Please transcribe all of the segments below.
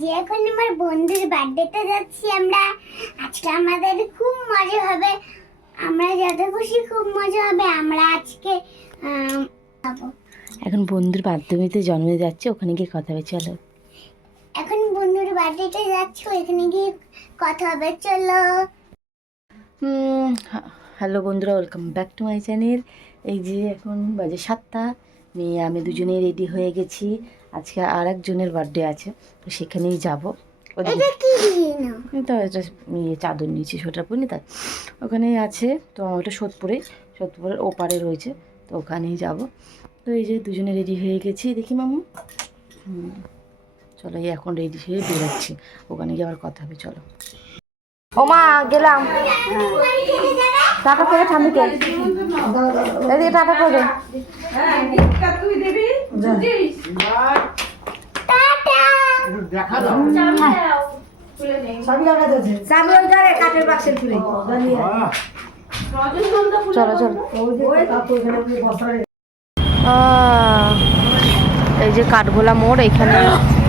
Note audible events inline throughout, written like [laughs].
যে এখন আমার বন্ধুর বার্থডেতে যাচ্ছি আমরা আজকে আমাদের খুব মজা হবে। আমরা যত খুশি খুব মজা হবে আমরা আজকে এখন বন্ধুর মাধ্যমিতে জন্মে যাচ্ছে ওখানে গিয়ে কথা হবে চলো। এখন বন্ধুর বার্থডেতে যাচ্ছি ওইখানে গিয়ে কথা হবে চলো। হ্যালো বন্ধুরা welcome back to my channel এই যে এখন বাজে সাতটা মেয়ে আমি দুজনেই রেডি হয়ে গেছি। আজকে আর একজনের বার্থডে আছে তো সেখানেই যাব। তো এটা ইয়ে চাদর নিয়েছি সোয়েটার পরিনি তাই ওখানেই আছে তো আমার ওটা সোদপুরে সোদপুরের ওপারে রয়েছে তো ওখানেই যাব। তো এই যে দুজনে রেডি হয়ে গেছি দেখি মামু। হুম, চলো এই এখন রেডি হয়ে বেরোচ্ছি ওখানে গিয়ে আবার কথা হবে চলো। ও মা গেলাম। করে এদিকে টাটা করে চলো চলো। আহ, এই যে কাঠগোলা মোড় এখানে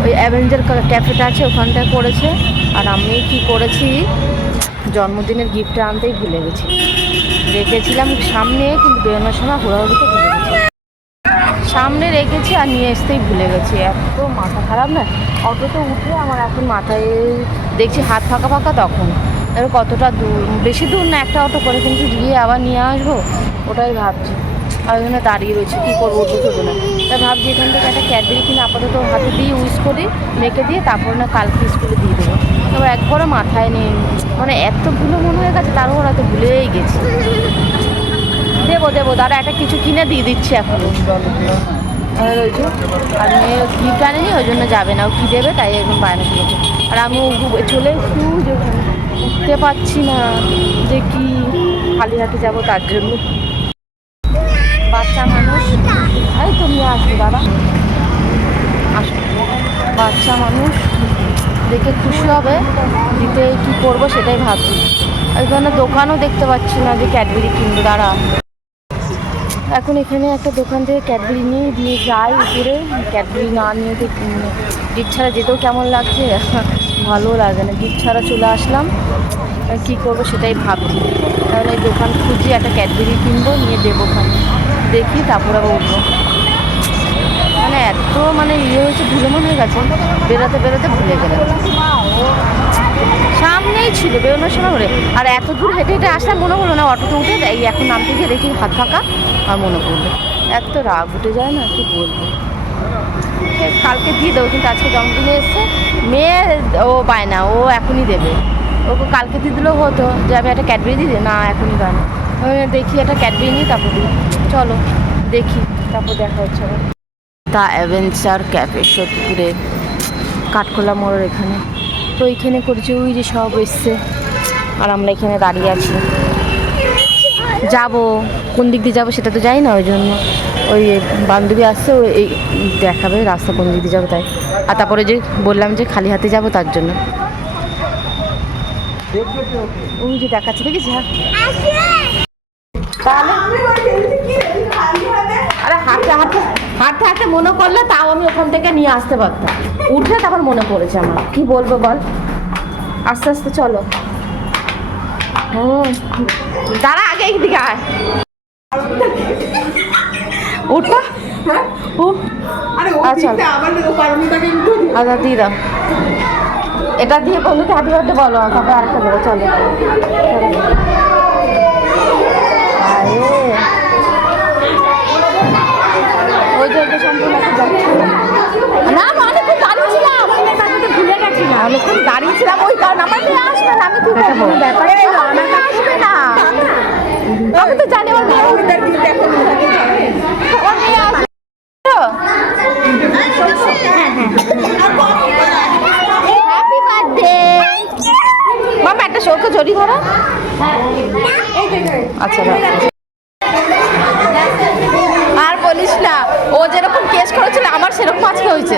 ওই অ্যাভেঞ্জার ক্যাফেটা আছে ওখানটায় করেছে আর আমি কি করেছি? জন্মদিনের গিফটটা আনতেই ভুলে গেছি। রেখেছিলাম সামনে কিন্তু বেরোনোর সময় ভুলে গেছি। সামনে রেখেছি আর নিয়ে আসতেই ভুলে গেছি। এত মাথা খারাপ না? অটোতে উঠে আমার এখন মাথায় দেখছি হাত ফাঁকা ফাঁকা তখন। এবার কতটা দূর? বেশি দূর না একটা অটো করে, কিন্তু গিয়ে আবার নিয়ে আসব? ওটাই ভাবছি। আর ওখানে দাঁড়িয়ে রয়েছে, কী করব বুঝব না। তাই ভাবছি এখান থেকে একটা ক্যাডবেরি কিনে আপাতত হাতে দিয়ে ইউজ করি, মেখে দিয়ে তারপর না কালকে স্কুলে দিয়ে দেবো। এবার একবারও মাথায় নেই। মানে এত ভুলো মনে হয়ে গেছে তারও ওরা তো ভুলেই গেছি। দেবো দেবো। দাদা, একটা কিছু কিনে দিয়ে দিচ্ছি এখন। আর ওই যে, আর মেয়ে গিফট আনেনি, ওই জন্য যাবে না। ও কী দেবে, তাই এখন বায়না করেছে। আর আমি চলে একটু উঠতে পারছি না, যে কি খালি হাতে যাব তার জন্য। বাচ্চা মানুষ। এই তুমি আসবে, দাদা। আসো। বাচ্চা মানুষ। দেখে খুশি হবে, দিতে কি করব সেটাই ভাবছি। এখানে দোকানও দেখতে পাচ্ছি না যে ক্যাডবেরি কিনবো, দাঁড়া। এখন এখানে একটা দোকান থেকে ক্যাডবেরি নিয়ে দিয়ে যাই উপরে। ক্যাডবেরি না নিয়ে ডিপ ছাড়া যেতেও কেমন লাগছে? [laughs] ভালো লাগে না। ডিপ ছাড়া চলে আসলাম। কী করব সেটাই ভাবছি। তাহলে এই দোকান খুঁজি একটা ক্যাডবেরি কিনবো, নিয়ে দেবো ওখানে। দেখি তারপর আবার উঠবো। মানে এত মানে ইয়ে হয়েছে, ভুলে মনে হয়ে গেছে। বেরোতে বেরোতে ভুলে গেলাম। সামনেই ছিল, বেরোনোর সময় বলে আর এত দূর হেঁটে হেঁটে আসলাম মনে হলো না অটোতে উঠে এই এখন নামতে গিয়ে দেখি হাত ফাঁকা আর মনে পড়ল। এত রাগ উঠে যায় না, কি বলব। কালকে দিয়ে দেবো, কিন্তু আজকে জন্মদিনে এসছে। মেয়ে, ও পায় না, ও এখনই দেবে। ওকে কালকে দিয়ে দিলেও হতো, যে আমি একটা ক্যাডবেরি দিই। না, এখনই দেয় না। দেখি একটা ক্যাডবেরি নিই তারপর দিই। চলো, দেখি, তারপর দেখা হচ্ছে দ্য অ্যাভেঞ্চার ক্যাফে, সোদপুরে কাঠখোলা মোড়ের এখানে। তো এইখানে করেছে, ওই যে সব এসছে। আর আমরা এখানে দাঁড়িয়ে আছি। যাব। কোন দিক দিয়ে যাব সেটা তো জানি না, ওই জন্য। ওই বান্ধবী আসছে ওই এই দেখাবে রাস্তা কোন দিক দিয়ে যাব তাই। আর তারপরে যে বললাম যে খালি হাতে যাব তার জন্য। ওই যে দেখাচ্ছে, দেখেছি হ্যাঁ। তাহলে? আরে হাঁটতে হাঁটতে হাঁটতে হাঁটতে মনে করলে তাও আমি ওখান থেকে নিয়ে আসতে পারতাম। উঠে তারপর মনে পড়েছে আমার। কি বলব বল? আস্তে আস্তে চলো। হুম। দাঁড়া আগে এইদিকে আয়। উঠ আরে আচ্ছা। আচ্ছা দিয়ে দাও। এটা দিয়ে বন্ধুকে হ্যাপি বার্থডে বলো তারপরে আরেকটা বলো চলো। ওই যে সম্পূর্ণ একটা যাচ্ছে। না আমি অনেকক্ষণ দাঁড়িয়েছিলাম ভুলে গেছি না অনেকক্ষণ ওই কারণে। আমার মেয়ে আসবে না, আমি কি করব? ব্যাপার আমার আসবে না। আমি তো জানি আমার মেয়ে আসবে। বার্থডে মামা একটা আচ্ছা আর বলিস না, ও যেরকম কেস করেছিল, আমার সেরকম আজকে হয়েছে।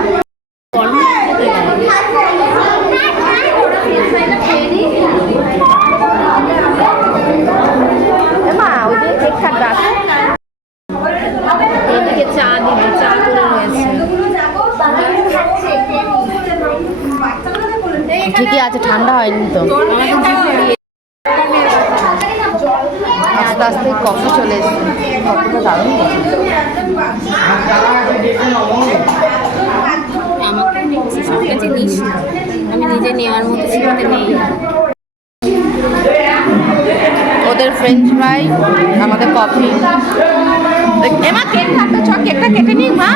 নেওয়ার মতো সেটাতে নেই। ওদের ফ্রেঞ্চ ফ্রাই আমাদের কফি এমা কেক কেকটা কেটে নিই, মা।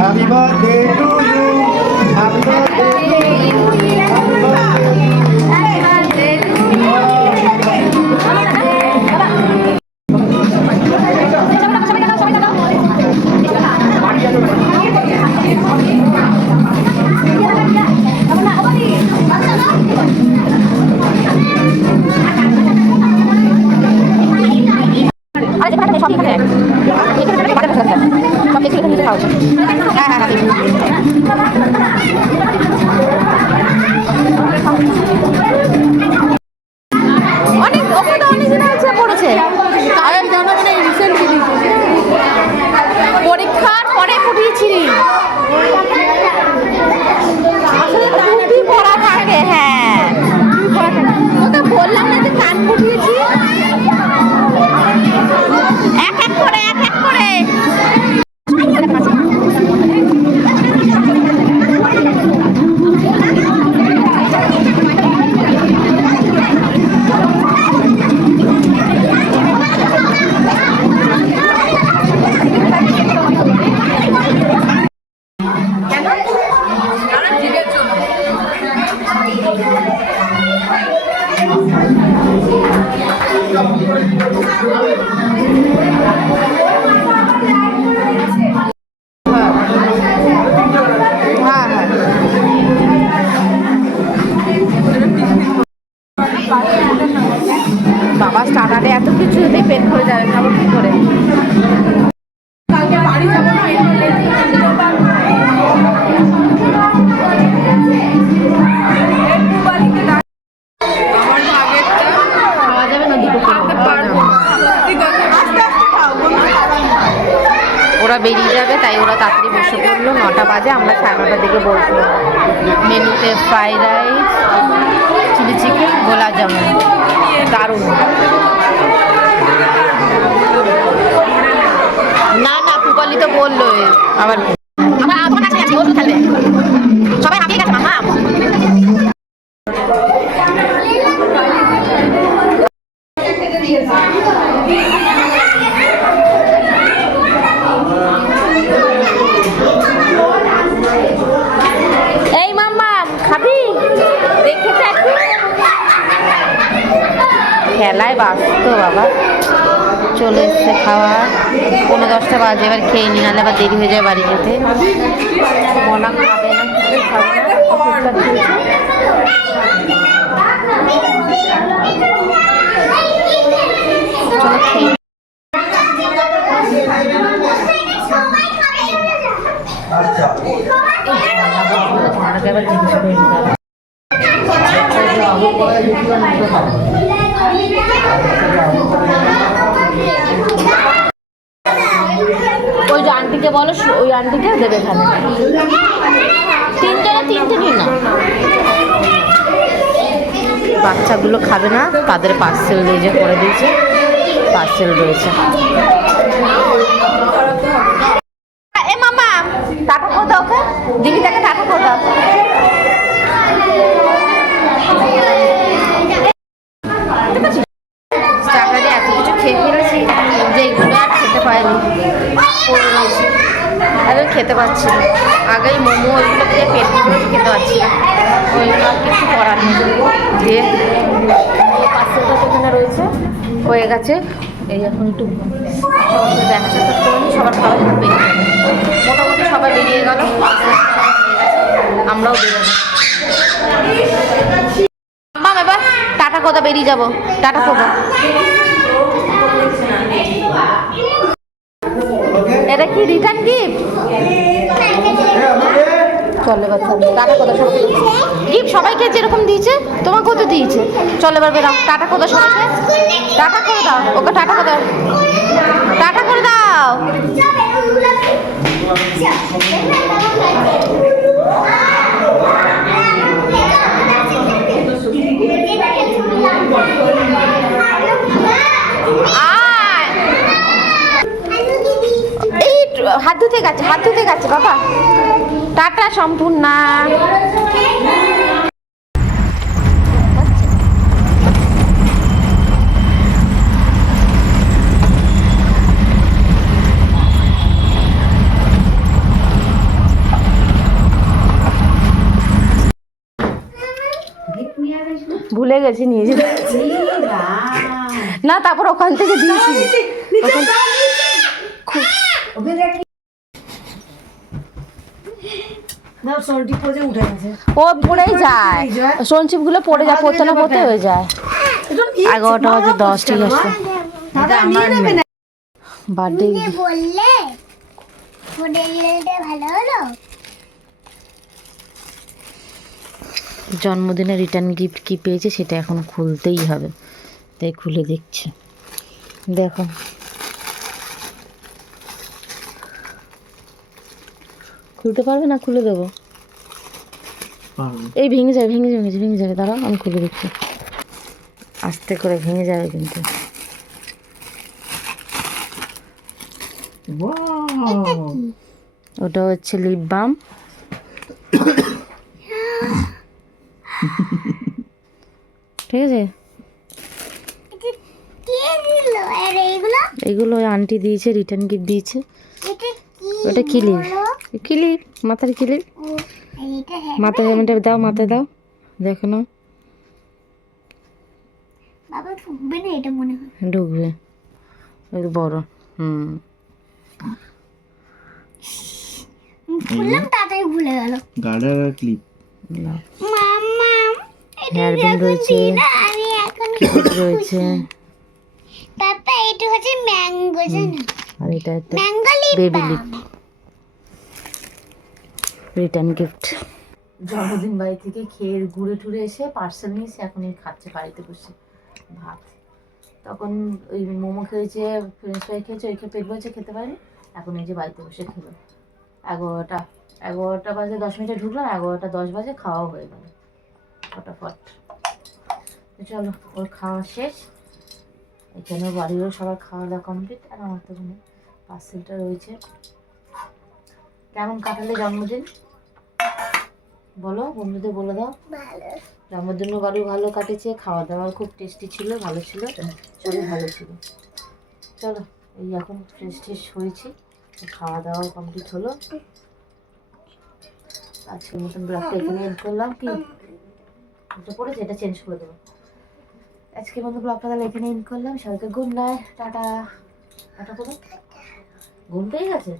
Happy birthday to you. বাবা স্টার্টারে এত কিছু যদি পেট ভরে যাবে বলল আবার কি? আমার কাছে আছে ওষুধ খেলবে সবাই হাঁপিয়ে গেছে মামা। খেলায় বাবা। চলে এসছে খাওয়া। পনেরো দশটা বাজে এবার খেয়ে নি নাহলে আবার দেরি হয়ে যায় বাড়ি যেতে। মনা খাবে না। চলো খেয়ে। ঠান্ডাটা এবার জিনিস হয়ে যাবে। ওই যে আন্টিকে বলো সু- ওই আন্টিকে দেবে এখানে। তিনজনে তিনটে নিন না। বাচ্চাগুলো খাবে না, তাদের পার্সেল দিয়ে যে করে দিয়েছে পার্সেল রয়েছে এ মামা টাটা করে দাও ওকে দিদিটাকে টাটা করে দাও চাকরাতে এত কিছু খেয়ে ফেলেছি যে এগুলো আর খেতে পারিনি পড়ে রয়েছে আর আমি খেতে পারছি না। আগেই মোমো ওইগুলো খেয়ে পেট ভরে খেতে পারছি ওইগুলো আর কিছু করার নেই। দিয়ে পার্সেলটা রয়েছে, হয়ে গেছে। এই এখন একটু নিই সবার খাওয়া দাওয়া বেরিয়ে মোটামুটি সবাই বেরিয়ে গেল। আমরাও বেরোবো। এবার টাটা কোথা বেরিয়ে যাব। টাটা কোথা এটা কি রিটার্ন গিফট? চল টাটা গিফট সবাইকে যেরকম দিয়েছে, তোমাকেও তো দিয়েছে। চল এবার বেরাও টাটা কোথা সবাইকে? টাটা করে দাও। ওকে, টাটা করে দাও। টাটা করে দাও। চল বেলুনগুলো চল দেখবে কেমন আয় এই হাত ধুতে গেছে হাত ধুতে গেছে বাবা। টাটা সম্পূর্ণা। ভুলে গেছি নিয়ে যেতে না তারপর ওখান থেকে দিয়েছি। ওখান ও পড়েই যায়। সঞ্চিপগুলো পড়ে যায় পড়তে না পড়তে হয়ে যায়। এগারোটা বাজে দশ ঠিক আছে দাদা নিয়ে নেবে না বার্থডে বললে ভালো হলো? জন্মদিনে রিটার্ন গিফট কি পেয়েছে সেটা এখন খুলতেই হবে। তাই খুলে দেখছি। দেখো। খুলতে পারবে না? খুলে দেবো। এই ভেঙে যাবে ভেঙে যাবে ভেঙে যাবে। দাঁড়াও আমি খুলে দিচ্ছি। আস্তে করে ভেঙে যাবে কিন্তু। ওটা হচ্ছে লিপ বাম ঠিক আছে? এগুলো ওই আন্টি দিয়েছে রিটার্ন গিফট দিয়েছে। ওটা কিলিপ? কিলিপ মাথার কিলিপ মাথায় হেলমেটে দাও মাথায় দাও। দেখো না। বাবা ঢুকবে না এটা মনে হয়। ঢুকবে। বড় হুম। খুললাম তাড়াতাড়ি ভুলে গেল। গার্ডার আর ক্লিপ। না। হেয়ার ব্যান্ড রয়েছে। না রয়েছে। পাপা এটা হচ্ছে ম্যাঙ্গো জানো? আর এটা একটা বেবি লিপ রিটার্ন গিফট জন্মদিন বাড়ি থেকে খেয়ে ঘুরে টুরে এসে পার্সেল নিয়ে এসে এখন এই খাচ্ছে বাড়িতে বসে ভাত। তখন ওই মোমো খেয়েছে ফ্রেঞ্চ ফ্রাই খেয়েছে ওই খেয়ে পেট ভরেছে খেতে পারেনি। এখন এই যে বাড়িতে বসে খেলো। এগারোটা এগারোটা বাজে দশ মিনিটে ঢুকলাম এগারোটা দশ বাজে খাওয়া হয়ে গেল। ফটাফট। চলো ওর খাওয়া শেষ। এখানে বাড়িরও সবার খাওয়া দাওয়া কমপ্লিট আর আমার তো পার্সেলটা রয়েছে। কেমন কাটালে জন্মদিন? বলো বন্ধুদের বলে দাও। ভালো। জন্মদিন বাড়ি ভালো কাটেছে খাওয়া দাওয়া খুব টেস্টি ছিল ভালো ছিল। সবই ভালো ছিল। চলো এই এখন ফ্রেশ ট্রেশ হয়েছি খাওয়া দাওয়া কমপ্লিট হলো। আজকের মতন ব্লগটা এখানে এন্ড করলাম কি? এটা পড়েছে এটা চেঞ্জ করে দেবো। আজকের মতো ব্লগটা তাহলে এখানে এন্ড করলাম। সবাইকে গুড নাইট টাটা। টাটা করো। ঘুম পেয়ে গেছে?